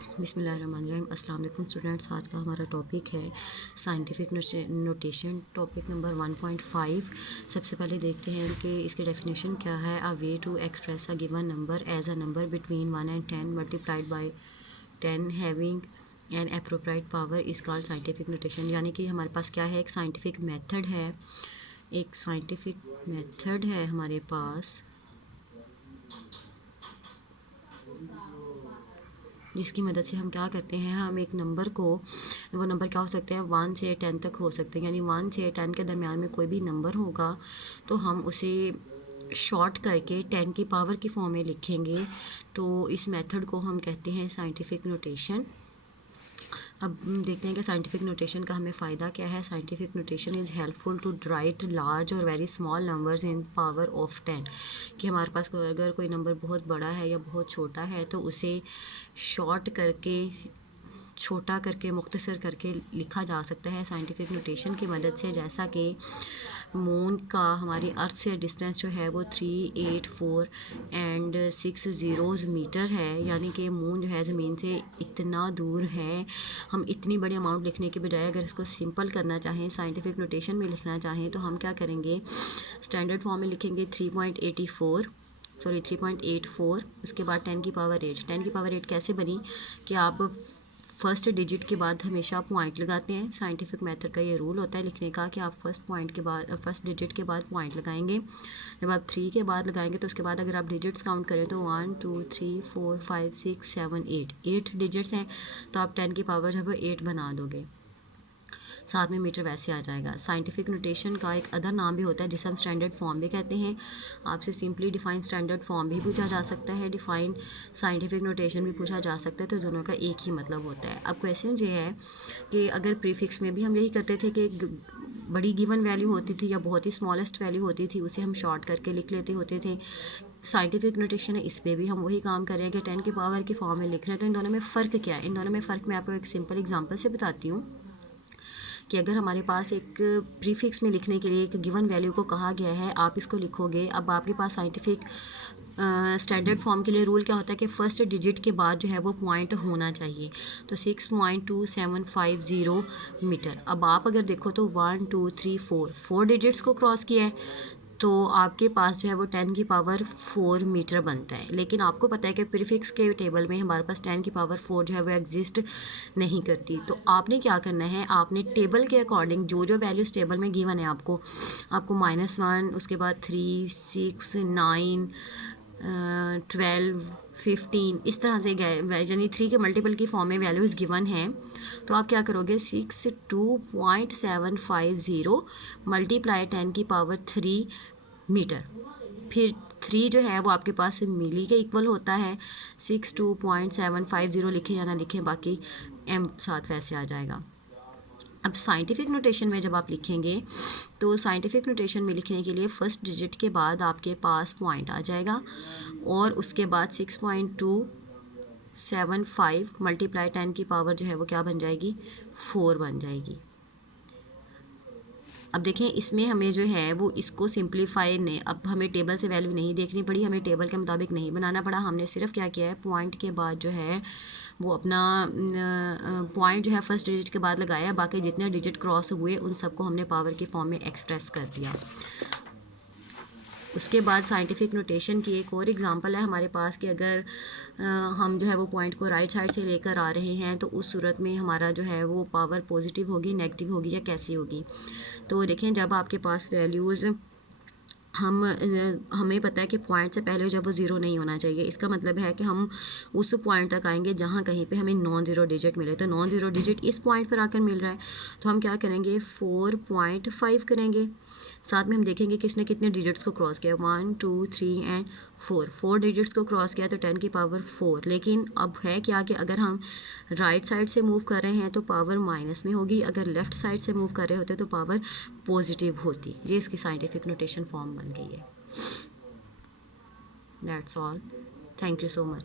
बिस्मिल्लाहिर्रहमानिर्रहीम। अस्सलाम वालेकुम स्टूडेंट्स, आज का हमारा टॉपिक है साइंटिफिक नोटेशन। Topic number 1.5। सबसे पहले देखते हैं कि इसकी डेफिनेशन क्या है। A way to express a given number as a number between 1 and 10 multiplied by 10 having an appropriate power is called scientific notation. यानी कि हमारे पास क्या है, एक साइंटिफिक मेथड है, हमारे पास, जिसकी मदद से हम क्या करते हैं, हम एक नंबर को, वो नंबर क्या हो सकते हैं, 1 से 10 तक हो सकते हैं। यानी 1 से 10 के दरमियान में कोई भी नंबर होगा तो हम उसे शॉर्ट करके 10 की पावर की फॉर्म में लिखेंगे। तो इस मेथड को हम कहते हैं साइंटिफिक नोटेशन। अब देखते हैं कि साइंटिफिक नोटेशन का हमें फ़ायदा क्या है। Scientific notation is helpful to write large और very small numbers in power of 10। कि हमारे पास अगर कोई नंबर बहुत बड़ा है या बहुत छोटा है तो उसे शॉर्ट करके, छोटा करके, मुख्तसर करके लिखा जा सकता है साइंटिफिक नोटेशन की मदद से। जैसा कि मून का हमारी अर्थ से डिस्टेंस जो है वो 384 एंड 60 मीटर है। यानी कि मून जो है ज़मीन से इतना दूर है। हम इतनी बड़ी अमाउंट लिखने के बजाय अगर इसको सिंपल करना चाहें, साइंटिफिक नोटेशन में लिखना चाहें, तो हम क्या करेंगे, स्टैंडर्ड फॉर्म में लिखेंगे 3.84, उसके बाद 10 की पावर 8। 10 की पावर 8 कैसे बनी कि आप फर्स्ट डिजिट के बाद हमेशा पॉइंट लगाते हैं। साइंटिफिक मेथड का ये रूल होता है लिखने का कि आप फर्स्ट डिजिट के बाद पॉइंट लगाएंगे। जब आप 3 के बाद लगाएंगे तो उसके बाद अगर आप डिजिट्स काउंट करें तो 1 2 3 4 5 6 7 8 डिजिट्स हैं, तो आप 10 की पावर जो है वो 8 बना दोगे, साथ में मीटर वैसे आ जाएगा। साइंटिफिक नोटेशन का एक अदर नाम भी होता है जिसे हम स्टैंडर्ड फॉर्म भी कहते हैं। आपसे सिंपली डिफाइन स्टैंडर्ड फॉर्म भी पूछा जा सकता है, डिफाइन साइंटिफिक नोटेशन भी पूछा जा सकता है, तो दोनों का एक ही मतलब होता है। अब क्वेश्चन ये है कि अगर प्रीफिक्स में भी हम यही करते थे कि बड़ी गिवन वैल्यू होती थी या बहुत ही स्मॉलेस्ट वैल्यू होती थी, उसे हम शॉर्ट करके लिख लेते होते थे। साइंटिफिक नोटेशन है, इस पर भी हम वही काम कर रहे हैं कि 10 की पावर की फॉर्म में लिख रहे हैं। तो इन दोनों में फ़र्क क्या है? इन दोनों में फ़र्क मैं आपको एक सिंपल एग्जांपल से बताती हूँ कि अगर हमारे पास एक प्रीफिक्स में लिखने के लिए एक गिवन वैल्यू को कहा गया है, आप इसको लिखोगे। अब आपके पास साइंटिफिक स्टैंडर्ड फॉर्म के लिए रूल क्या होता है कि फ़र्स्ट डिजिट के बाद जो है वो पॉइंट होना चाहिए। तो 6.2750 मीटर। अब आप अगर देखो तो 1 2 3 4 डिजिट्स को क्रॉस किया है, तो आपके पास जो है वो 10 की पावर 4 मीटर बनता है। लेकिन आपको पता है कि प्रीफिक्स के टेबल में हमारे पास 10 की पावर 4 जो है वो एग्जिस्ट नहीं करती। तो आपने क्या करना है, आपने टेबल के अकॉर्डिंग जो वैल्यूज़ टेबल में गिवन है आपको -1, उसके बाद 3 6 9 12 15 इस तरह से गए, यानी 3 के मल्टीपल की फॉर्म में वैल्यूज़ गिवन हैं। तो आप क्या करोगे, 62.750 मल्टीप्लाई 10 की पावर 3 मीटर। फिर 3 जो है वो आपके पास मिली के इक्वल होता है। 62.750 लिखें या ना लिखें, बाकी m साथ वैसे आ जाएगा। अब साइंटिफिक नोटेशन में जब आप लिखेंगे तो साइंटिफिक नोटेशन में लिखने के लिए फ़र्स्ट डिजिट के बाद आपके पास पॉइंट आ जाएगा और उसके बाद 6.275 मल्टीप्लाई 10 की पावर जो है वो क्या बन जाएगी, 4 बन जाएगी। अब देखें इसमें हमें जो है वो इसको सिंप्लीफाई ने, अब हमें टेबल से वैल्यू नहीं देखनी पड़ी, हमें टेबल के मुताबिक नहीं बनाना पड़ा। हमने सिर्फ क्या किया है, पॉइंट के बाद जो है वो अपना पॉइंट जो है फर्स्ट डिजिट के बाद लगाया, बाकी जितने डिजिट क्रॉस हुए उन सबको हमने पावर की फॉर्म में एक्सप्रेस कर दिया। उसके बाद साइंटिफिक नोटेशन की एक और एग्जांपल है हमारे पास कि अगर हम जो है वो पॉइंट को राइट साइड से लेकर आ रहे हैं तो उस सूरत में हमारा जो है वो पावर पॉजिटिव होगी, नेगेटिव होगी या कैसी होगी। तो देखें जब आपके पास वैल्यूज़ हमें पता है कि पॉइंट से पहले जब वो ज़ीरो नहीं होना चाहिए, इसका मतलब है कि हम उस पॉइंट तक आएंगे जहाँ कहीं पे हमें नॉन ज़ीरो डिजिट मिले। तो नॉन ज़ीरो डिजिट इस पॉइंट पर आकर मिल रहा है, तो हम क्या करेंगे, 4.5 करेंगे। साथ में हम देखेंगे कि इसने कितने डिजिट्स को क्रॉस किया, 1 2 3 एंड 4 डिजिट्स को क्रॉस किया, तो 10 की पावर 4। लेकिन अब है क्या कि अगर हम राइट साइड से मूव कर रहे हैं तो पावर माइनस में होगी, अगर लेफ़्ट साइड से मूव कर रहे होते तो पावर पॉजिटिव होती। ये इसकी साइंटिफिक नोटेशन फॉर्म बन गई है। That's all, thank you so much.